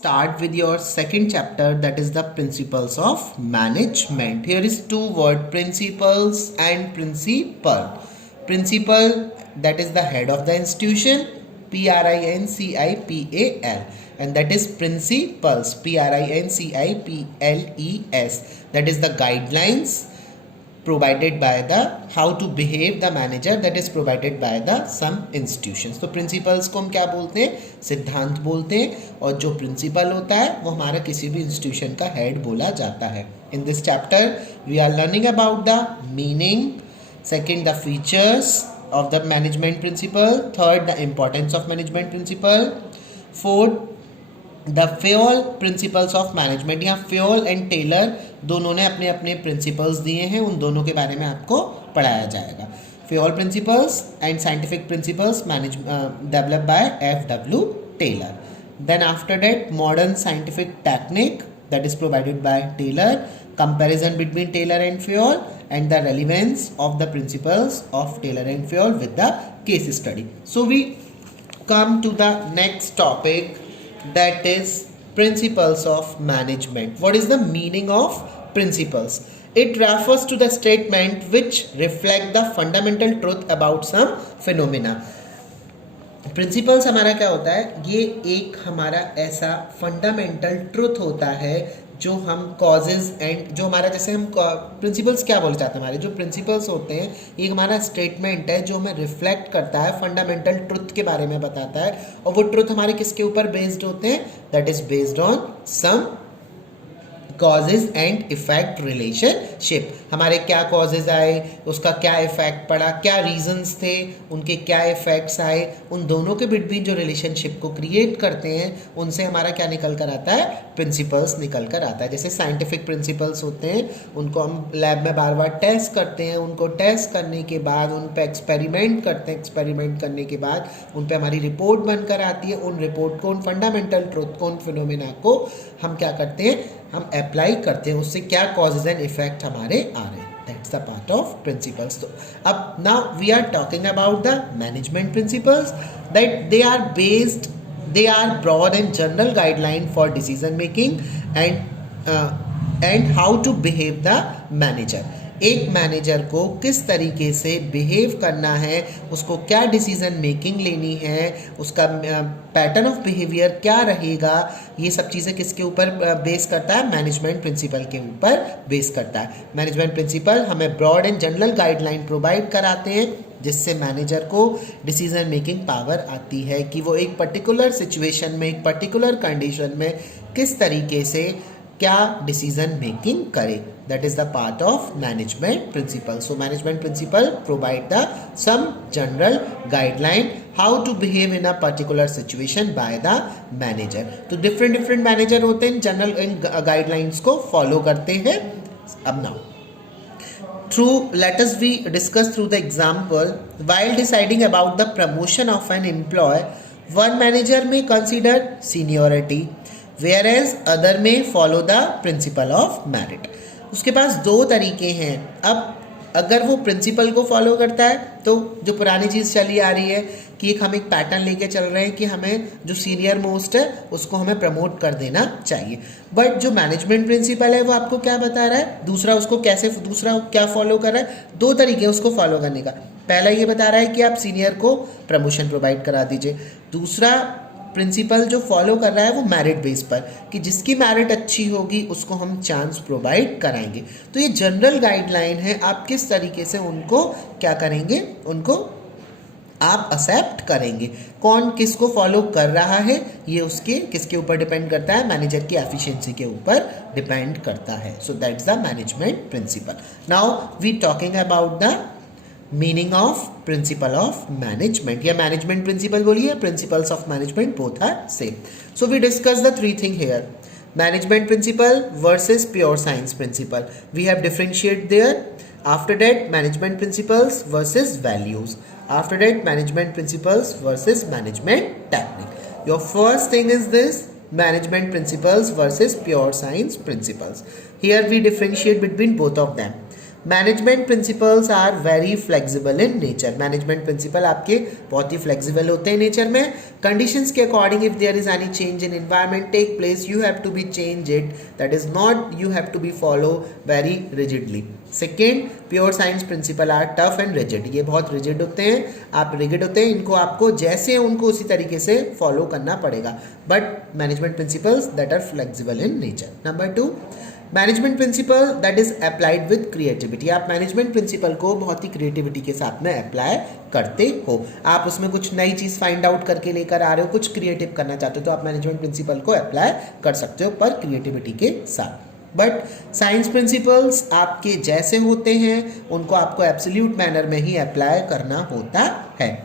Start with your second chapter, that is the principles of management. Here is two word, principles and principal. Principal, that is the head of the institution, principal, and that is principles, principles, that is the guidelines provided by the how to behave the manager, that is provided by the some institutions. तो principles को हम क्या बोलते हैं, सिद्धांत बोलते हैं, और जो प्रिंसिपल होता है वो हमारा किसी भी इंस्टीट्यूशन का हेड बोला जाता है. In this chapter we are learning about the meaning, second the features of the management principle, third the importance of management principle, fourth the Fayol principles of management. यहाँ फ्योल एंड टेलर दोनों ने अपने अपने principles दिए हैं, उन दोनों के बारे में आपको पढ़ाया जाएगा. Fayol principles and scientific principles develop by F.W. Taylor. Then after that modern scientific technique that is provided by Taylor, comparison between Taylor and Fayol, and the relevance of the principles of Taylor and Fayol with the case study. So we come to the next topic, that is principles of management. What is the meaning of principles? It refers to the statement which reflect the fundamental truth about some phenomena. Principles हमारा क्या होता है, ये एक हमारा ऐसा fundamental truth होता है जो हम कॉजेज एंड जो हमारा, जैसे हम प्रिंसिपल्स क्या बोले जाते हैं, हमारे जो प्रिंसिपल्स होते हैं ये हमारा स्टेटमेंट है जो हमें रिफ्लेक्ट करता है, फंडामेंटल ट्रुथ के बारे में बताता है, और वो ट्रुथ हमारे किसके ऊपर बेस्ड होते हैं, that is based on some causes and effect relationship. हमारे क्या कॉजेज आए, उसका क्या इफेक्ट पड़ा, क्या रीजंस थे, उनके क्या इफेक्ट्स आए, उन दोनों के बिटवीन जो रिलेशनशिप को क्रिएट करते हैं उनसे हमारा क्या निकल कर आता है, प्रिंसिपल्स निकल कर आता है. जैसे साइंटिफिक प्रिंसिपल्स होते हैं, उनको हम लैब में बार बार टेस्ट करते हैं, उनको टेस्ट करने के बाद उन पर एक्सपेरिमेंट करते हैं, एक्सपेरिमेंट करने के बाद उन पर हमारी रिपोर्ट बनकर आती है, उन रिपोर्ट को, उन फंडामेंटल ट्रुथ को, उन फिनोमेना को हम क्या करते हैं, हम अप्लाई करते हैं, उससे क्या कॉजेज एंड इफेक्ट हमारे आ रहे हैं. That's the part of principles. तो अब now we are talking about the management principles, that they are based, they are broad and general guideline for decision making and how to behave the manager. एक manager को किस तरीके से behave करना है, उसको क्या डिसीजन मेकिंग लेनी है, उसका पैटर्न ऑफ बिहेवियर क्या रहेगा, ये सब चीज़ें किसके ऊपर बेस करता है, मैनेजमेंट प्रिंसिपल के ऊपर बेस करता है. मैनेजमेंट प्रिंसिपल हमें broad and general guideline provide कराते हैं जिससे मैनेजर को डिसीजन मेकिंग पावर आती है कि वो एक पर्टिकुलर सिचुएशन में, एक पर्टिकुलर कंडीशन में किस तरीके से क्या डिसीजन मेकिंग करे. That is the part of management principle. So management principle provide the some general guideline how to behave in a particular situation by the manager. तो different manager होते हैं, general guidelines को follow करते हैं. अब now let us we discuss through the example. While deciding about the promotion of an employee, one manager may consider seniority, whereas other may follow the principle of merit. उसके पास दो तरीके हैं. अब अगर वो प्रिंसिपल को फॉलो करता है तो जो पुरानी चीज़ चली आ रही है कि हम एक पैटर्न लेके चल रहे हैं कि हमें जो सीनियर मोस्ट है उसको हमें प्रमोट कर देना चाहिए. बट जो मैनेजमेंट प्रिंसिपल है वो आपको क्या बता रहा है, दूसरा क्या फॉलो कर रहा है, दो तरीके उसको फॉलो करने का. पहला ये बता रहा है कि आप सीनियर को प्रमोशन प्रोवाइड करा दीजिए. दूसरा प्रिंसिपल जो फॉलो कर रहा है वो मेरिट बेस पर, कि जिसकी मेरिट अच्छी होगी उसको हम चांस प्रोवाइड कराएंगे. तो ये जनरल गाइडलाइन है, आप किस तरीके से उनको क्या करेंगे, उनको आप एक्सेप्ट करेंगे. कौन किसको फॉलो कर रहा है ये उसके किसके ऊपर डिपेंड करता है, मैनेजर की एफिशिएंसी के ऊपर डिपेंड करता है. So that's the management principle. Now we talking about the meaning of principle of management. या मैनेजमेंट प्रिंसिपल बोलिए, principles of management both are same. So we discuss the three thing here. Management principle versus pure science principle, we have differentiate there. After that, management principles versus values. After that, management principles versus management technique. Your first thing is this, management principles versus pure science principles. Here we differentiate between both of them. Management principles are very flexible in nature. Management principle आपके बहुत ही flexible होते हैं nature में। Conditions के according if there is any change in environment take place you have to be change it, that is not you have to be follow very rigidly. Second, pure science principle are tough and rigid. ये बहुत rigid होते हैं, आप rigid होते हैं, इनको आपको जैसे उनको उसी तरीके से फॉलो करना पड़ेगा। But management principles that are flexible in nature. Number 2, management principle that is applied with creativity. आप मैनेजमेंट प्रिंसिपल को बहुत ही क्रिएटिविटी के साथ में अप्लाई करते हो। आप उसमें कुछ नई चीज़ फाइंड आउट करके लेकर आ रहे हो, कुछ क्रिएटिव करना चाहते हो, तो आप मैनेजमेंट प्रिंसिपल को अप्लाई कर सकते हो पर क्रिएटिविटी के साथ। बट साइंस प्रिंसिपल्स आपके जैसे होते हैं, उनको आपको एब्सोल्यूट मैनर में ही अप्लाई करना होता है।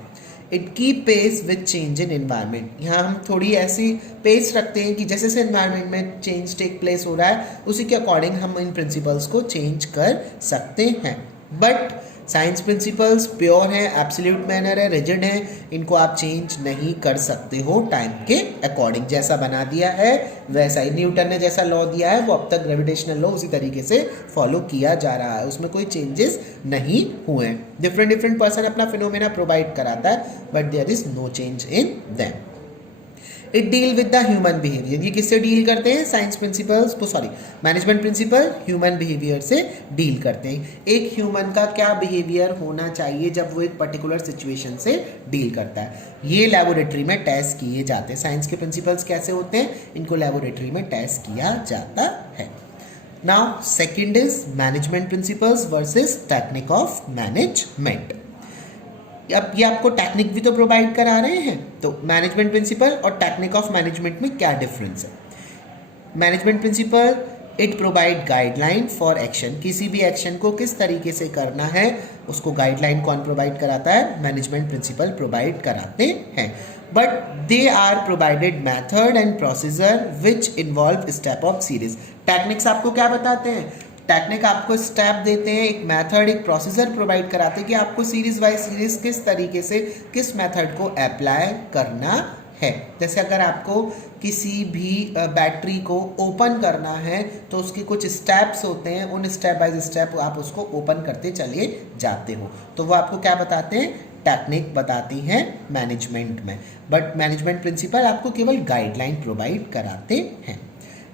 It keep pace with change in environment. यहाँ हम थोड़ी ऐसी पेस रखते हैं कि जैसे जैसे एनवायरनमेंट में चेंज टेक प्लेस हो रहा है, उसी के अकॉर्डिंग हम इन प्रिंसिपल्स को चेंज कर सकते हैं। बट साइंस प्रिंसिपल्स प्योर हैं, एब्सोल्यूट मैनर है, रिजिड हैं, इनको आप चेंज नहीं कर सकते हो टाइम के अकॉर्डिंग। जैसा बना दिया है वैसा ही, न्यूटन ने जैसा लॉ दिया है वो अब तक ग्रेविटेशनल लॉ उसी तरीके से फॉलो किया जा रहा है, उसमें कोई चेंजेस नहीं हुए हैं। डिफरेंट पर्सन अपना फिनोमेना प्रोवाइड कराता है but there is no change in them. It deal with the human behaviour. ये किससे डील करते हैं? Science principles management principle human behaviour से डील करते हैं। एक ह्यूमन का क्या बिहेवियर होना चाहिए जब वो एक पर्टिकुलर सिचुएशन से डील करता है, ये लेबोरेटरी में टेस्ट किए जाते हैं। साइंस के प्रिंसिपल्स कैसे होते हैं, इनको लेबोरेटरी में टेस्ट किया जाता है। Now second is management principles versus technique of management. अब ये आपको टेक्निक भी तो प्रोवाइड करा रहे हैं, तो मैनेजमेंट प्रिंसिपल और टेक्निक ऑफ मैनेजमेंट में क्या डिफरेंस है? Management principal it provide guideline for action. किसी भी एक्शन को किस तरीके से करना है उसको गाइडलाइन कौन प्रोवाइड कराता है? मैनेजमेंट प्रिंसिपल प्रोवाइड कराते हैं। But they are provided method and procedure which involve step of series. Techniques आपको क्या बताते हैं? टेक्निक आपको स्टेप देते हैं, एक मेथड एक प्रोसीजर प्रोवाइड कराते हैं कि आपको सीरीज बाय सीरीज किस तरीके से किस मेथड को अप्लाई करना है। जैसे अगर आपको किसी भी बैटरी को ओपन करना है तो उसके कुछ स्टेप्स होते हैं, उन स्टेप बाय स्टेप आप उसको ओपन करते चलिए जाते हो, तो वो आपको क्या बताते हैं? टेक्निक बताती हैं मैनेजमेंट में। बट मैनेजमेंट प्रिंसिपल आपको केवल गाइडलाइन प्रोवाइड कराते हैं।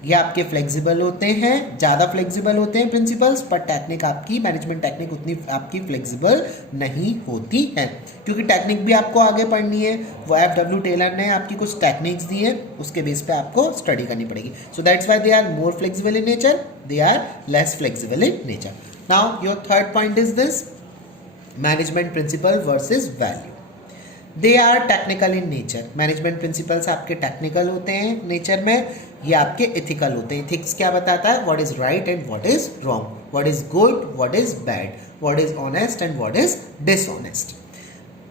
ये आपके फ्लेक्सिबल होते हैं, ज़्यादा फ्लेक्सिबल होते हैं प्रिंसिपल्स, पर टेक्निक आपकी मैनेजमेंट टेक्निक उतनी आपकी फ्लेक्सिबल नहीं होती है, क्योंकि टेक्निक भी आपको आगे पढ़नी है। वो F.W. टेलर ने आपकी कुछ टेक्निक्स दी है, उसके बेस पे आपको स्टडी करनी पड़ेगी। So that's why they are more flexible in nature, they are less flexible in nature. Now your third point is this, management principle versus value. They are technical in nature. Management principles आपके technical होते हैं nature में, ये आपके ethical होते हैं। Ethics क्या बताता है? What is right and what is wrong, what is good, what is bad, what is honest and what is dishonest.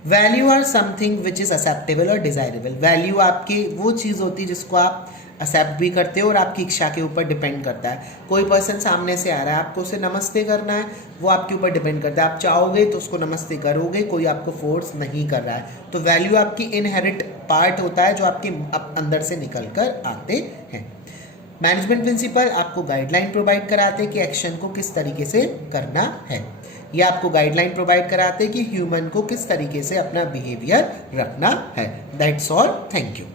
Value are something which is acceptable और डिजायरेबल। वैल्यू आपकी वो चीज़ होती है जिसको आप एक्सेप्ट भी करते हो और आपकी इच्छा के ऊपर डिपेंड करता है। कोई पर्सन सामने से आ रहा है, आपको उसे नमस्ते करना है, वो आपके ऊपर डिपेंड करता है। आप चाहोगे तो उसको नमस्ते करोगे, कोई आपको फोर्स नहीं कर रहा है। तो वैल्यू आपकी इनहेरिट पार्ट होता है जो आपके अंदर से निकल कर आते हैं। मैनेजमेंट प्रिंसिपल आपको गाइडलाइन प्रोवाइड कराते हैं कि एक्शन को किस तरीके से करना है। ये आपको गाइडलाइन प्रोवाइड कराते हैं कि ह्यूमन को किस तरीके से अपना बिहेवियर रखना है। That's all, thank you.